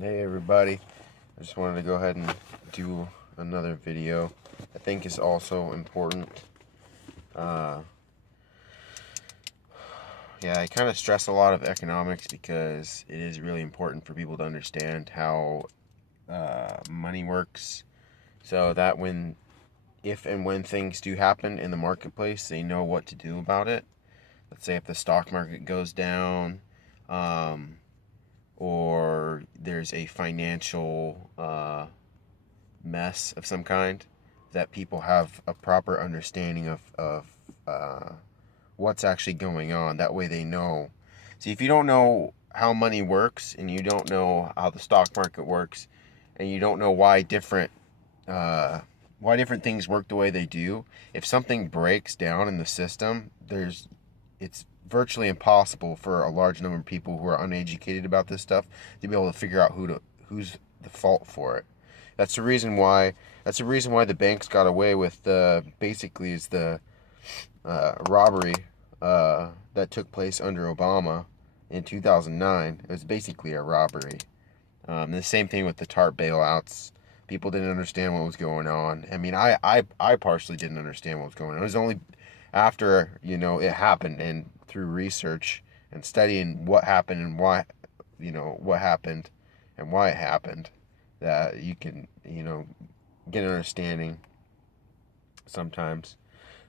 Hey everybody, I just wanted to go ahead and do another video. I think it's also important. Uh, I kind of stress a lot of economics because it is really important for people to understand how money works, so that if and when things do happen in the marketplace, they know what to do about it. Let's say if the stock market goes down, or there's a financial mess of some kind, that people have a proper understanding of what's actually going on. That way they know. See, if you don't know how money works and you don't know how the stock market works and you don't know why different things work the way they do, if something breaks down in the system, it's virtually impossible for a large number of people who are uneducated about this stuff to be able to figure out who's the fault for it. That's the reason why the banks got away with the robbery that took place under Obama in 2009. It was basically a robbery. The same thing with the TARP bailouts. People didn't understand what was going on. I mean, I partially didn't understand what was going on. It was only after, it happened, and through research and studying what happened and why, what happened and why it happened, that you can, get an understanding sometimes.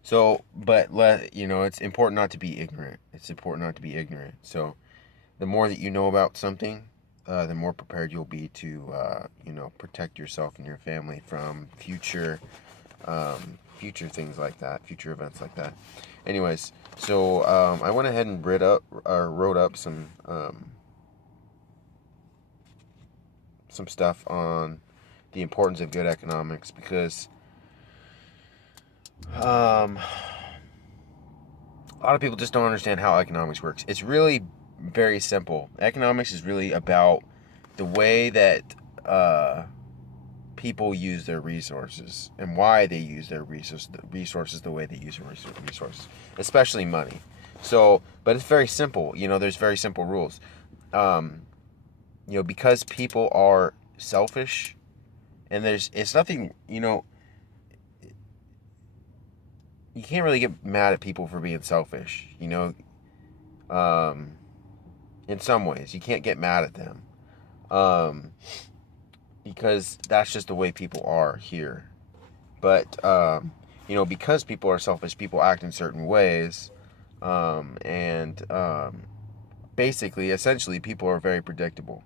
So, but it's important not to be ignorant. It's important not to be ignorant. So, the more that you know about something, the more prepared you'll be to, protect yourself and your family from future things like that, future events like that. Anyways, so I went ahead and wrote up some stuff on the importance of good economics, because a lot of people just don't understand how economics works. It's really very simple. Economics is really about the way that people use their resources and why they use their resources the way they use their resources, especially money. So, but it's very simple. There's very simple rules. Because people are selfish, and it's nothing. You can't really get mad at people for being selfish. In some ways, you can't get mad at them. Because that's just the way people are here. But, because people are selfish, people act in certain ways. Basically, essentially, people are very predictable.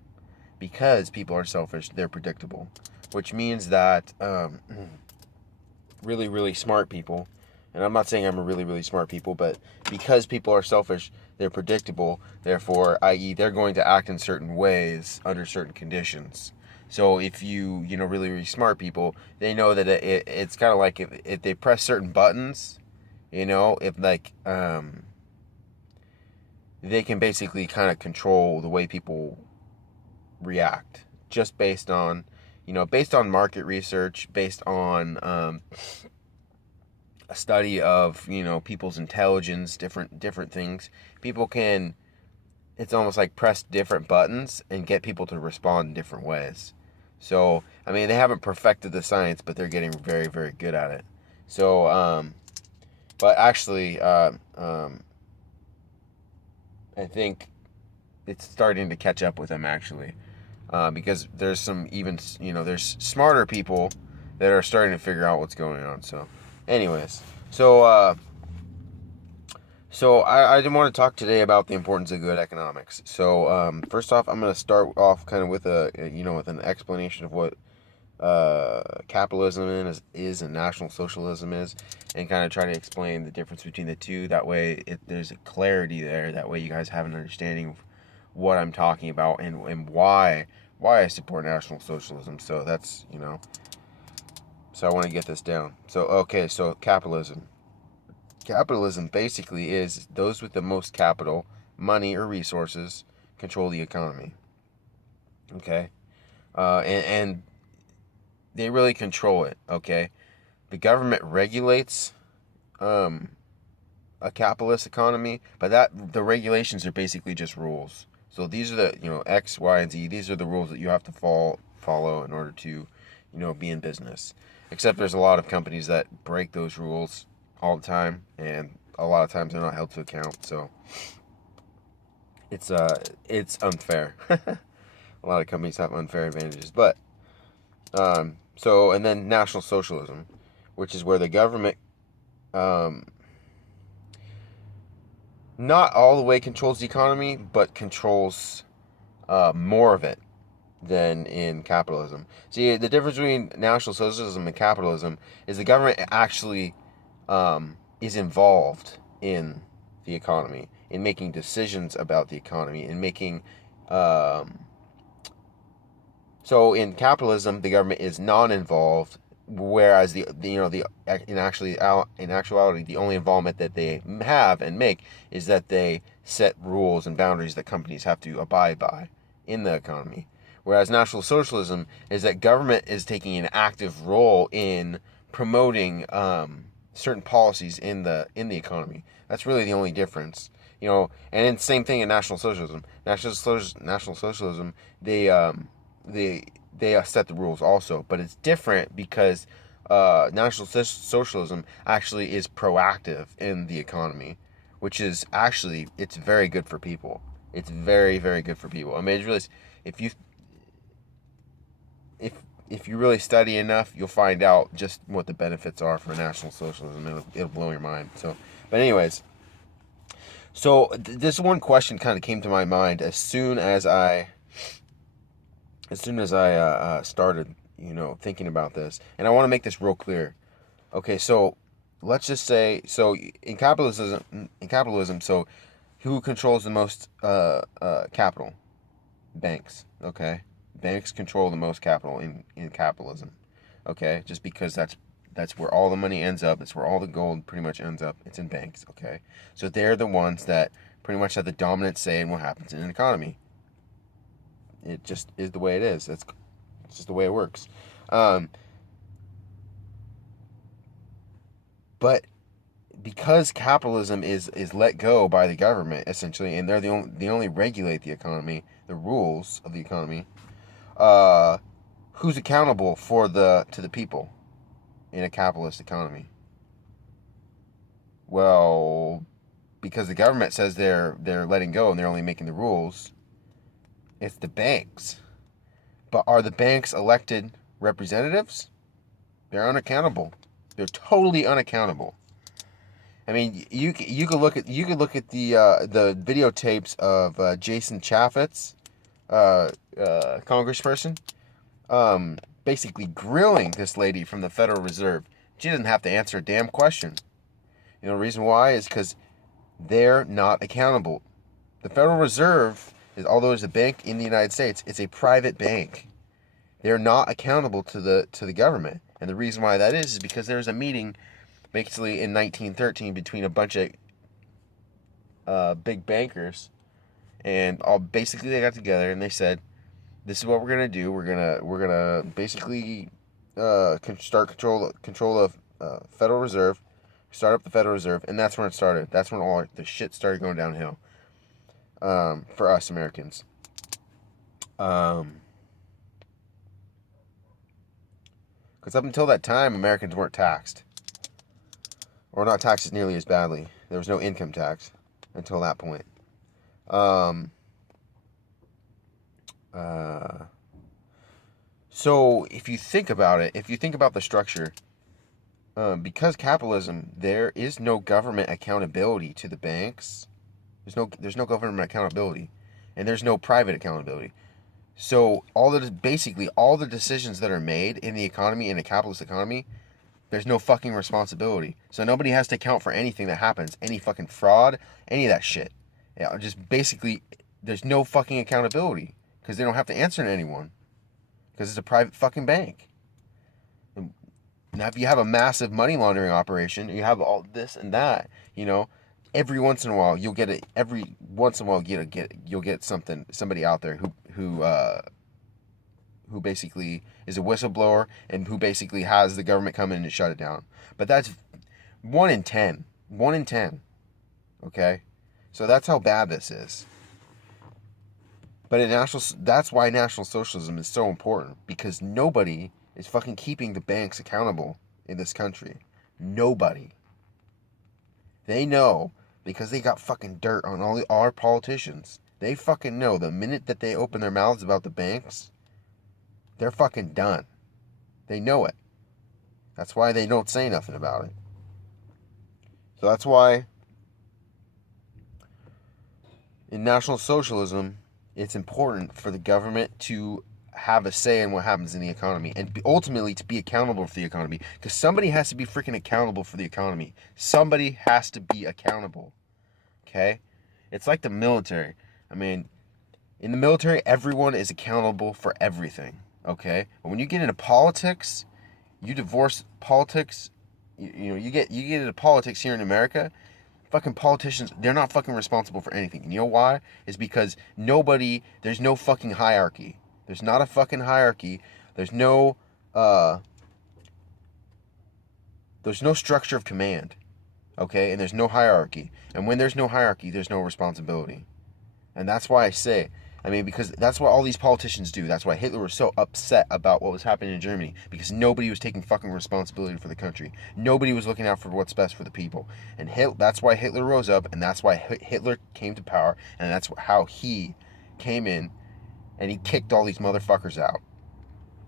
Because people are selfish, they're predictable. Which means that really, really smart people, and I'm not saying I'm a really, really smart people, but because people are selfish, they're predictable. Therefore, i.e., they're going to act in certain ways under certain conditions. So if really, really smart people, they know that it's kind of like if they press certain buttons, if they can basically kind of control the way people react, just based on market research, based on a study of people's intelligence, different things. People can, it's almost like press different buttons and get people to respond in different ways. So, I mean, they haven't perfected the science, but they're getting very, very good at it. So, but actually, I think it's starting to catch up with them, actually. Because there's there's smarter people that are starting to figure out what's going on. So, anyways, so I didn't want to talk today about the importance of good economics. So first off, I'm going to start off kind of with with an explanation of what capitalism is and National Socialism is, and kind of try to explain the difference between the two. That way, there's a clarity there. That way, you guys have an understanding of what I'm talking about and why I support National Socialism. So that's So I want to get this down. So capitalism. Capitalism basically is those with the most capital, money, or resources control the economy. Okay? And they really control it, okay? The government regulates a capitalist economy, but the regulations are basically just rules. So these are the, X, Y, and Z. These are the rules that you have to follow in order to, be in business. Except there's a lot of companies that break those rules all the time, and a lot of times they're not held to account. So it's unfair. A lot of companies have unfair advantages, but and then National Socialism, which is where the government not all the way controls the economy, but controls more of it than in capitalism. See, the difference between National Socialism and capitalism is the government actually is involved in the economy, in making decisions about the economy, in making so in capitalism, the government is non-involved, whereas in actuality, the only involvement that they have and make is that they set rules and boundaries that companies have to abide by in the economy. Whereas National Socialism is that government is taking an active role in promoting certain policies in the economy. That's really the only difference. And it's the same thing in National Socialism. National Socialism, they set the rules also, but it's different because National Socialism actually is proactive in the economy, which is actually, it's very good for people. It's very, very good for people. I mean, it's really, if you really study enough, you'll find out just what the benefits are for National Socialism. It'll blow your mind. So, but anyways, so this one question kind of came to my mind as soon as I started, thinking about this, and I want to make this real clear. Okay, so let's just say, so in capitalism, so who controls the most capital? Banks. Okay, banks control the most capital in capitalism. Okay, just because that's where all the money ends up. It's where all the gold pretty much ends up. It's in banks. Okay, so they're the ones that pretty much have the dominant say in what happens in an economy. It just is the way it is. It's just the way it works. But because capitalism is let go by the government essentially, and they're they only regulate the economy, the rules of the economy. Who's accountable to the people in a capitalist economy? Well, because the government says they're letting go and they're only making the rules. It's the banks. But are the banks elected representatives? They're unaccountable. They're totally unaccountable. I mean, you could look at the videotapes of Jason Chaffetz, congressperson, basically grilling this lady from the Federal Reserve. She doesn't have to answer a damn question. The reason why is because they're not accountable. The Federal Reserve, although it's a bank in the United States, it's a private bank. They're not accountable to the government. And the reason why that is because there was a meeting basically in 1913 between a bunch of big bankers, and basically they got together and they said, this is what we're gonna do. We're gonna basically start control of Federal Reserve, start up the Federal Reserve, and that's when it started. That's when all the shit started going downhill for us Americans. Because up until that time, Americans weren't taxed. Or not taxed as nearly as badly. There was no income tax until that point. So if you think about it, if you think about the structure, because capitalism, there is no government accountability to the banks. There's no government accountability, and there's no private accountability. So basically all the decisions that are made in the economy, in a capitalist economy, there's no fucking responsibility. So nobody has to account for anything that happens, any fucking fraud, any of that shit. Yeah, just basically, there's no fucking accountability because they don't have to answer to anyone because it's a private fucking bank. And now, if you have a massive money laundering operation, you have all this and that, every once in a while you'll get somebody out there who basically is a whistleblower and who basically has the government come in and shut it down. But that's 1 in 10. 1 in 10. Okay? So that's how bad this is. But that's why National Socialism is so important, because nobody is fucking keeping the banks accountable in this country. Nobody. They know, because they got fucking dirt on all our politicians. They fucking know the minute that they open their mouths about the banks, they're fucking done. They know it. That's why they don't say nothing about it. So that's why in National Socialism, it's important for the government to have a say in what happens in the economy, and ultimately to be accountable for the economy, because somebody has to be freaking accountable for the economy. Somebody has to be accountable. Okay? It's like the military. I mean, in the military, everyone is accountable for everything. Okay? But when you get into politics, you divorce politics. You get into politics here in America. Fucking politicians, they're not fucking responsible for anything. And you know why? It's because there's no fucking hierarchy. There's not a fucking hierarchy. There's no structure of command. Okay? And there's no hierarchy. And when there's no hierarchy, there's no responsibility. And that's why I say, because that's what all these politicians do. That's why Hitler was so upset about what was happening in Germany, because nobody was taking fucking responsibility for the country. Nobody was looking out for what's best for the people. And that's why Hitler rose up, and that's why Hitler came to power, and that's how he came in, and he kicked all these motherfuckers out.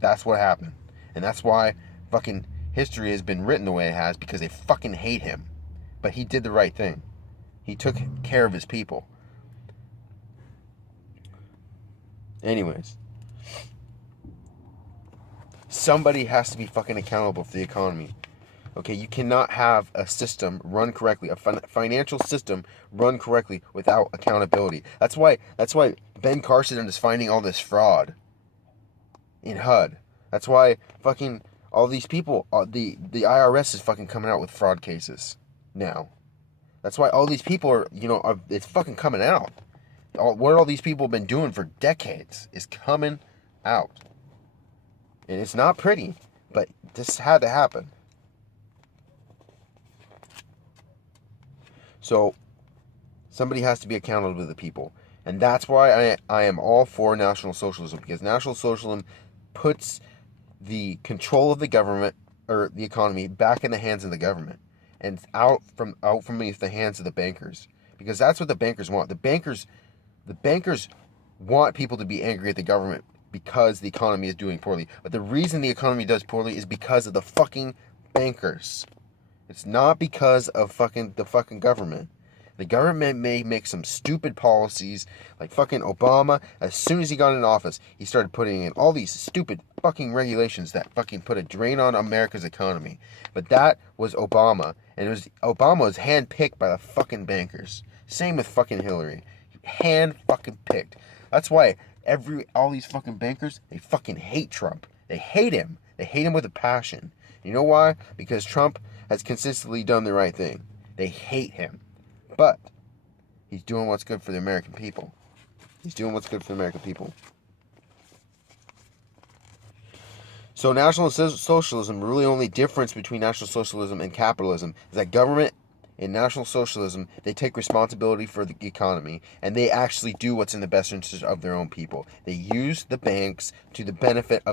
That's what happened. And that's why fucking history has been written the way it has, because they fucking hate him. But he did the right thing. He took care of his people. Anyways, somebody has to be fucking accountable for the economy. Okay, you cannot have a system run correctly, a financial system run correctly without accountability. That's why Ben Carson is finding all this fraud in HUD. That's why fucking all these people, the IRS is fucking coming out with fraud cases now. That's why all these people it's fucking coming out. What all these people have been doing for decades is coming out. And it's not pretty, but this had to happen. So, somebody has to be accountable to the people. And that's why I am all for National Socialism, because National Socialism puts the control of the government, or the economy, back in the hands of the government. And out from beneath the hands of the bankers. Because that's what the bankers want. The bankers want people to be angry at the government because the economy is doing poorly. But the reason the economy does poorly is because of the fucking bankers. It's not because of the fucking government. The government may make some stupid policies, like fucking Obama. As soon as he got in office, he started putting in all these stupid fucking regulations that fucking put a drain on America's economy. But that was Obama, and Obama was handpicked by the fucking bankers. Same with fucking Hillary. Hand fucking picked. That's why all these fucking bankers, they fucking hate Trump. They hate him. They hate him with a passion. You know why? Because Trump has consistently done the right thing. They hate him. But he's doing what's good for the American people. He's doing what's good for the American people. So National Socialism, really only difference between National Socialism and capitalism is that government in National Socialism, they take responsibility for the economy, and they actually do what's in the best interest of their own people. They use the banks to the benefit of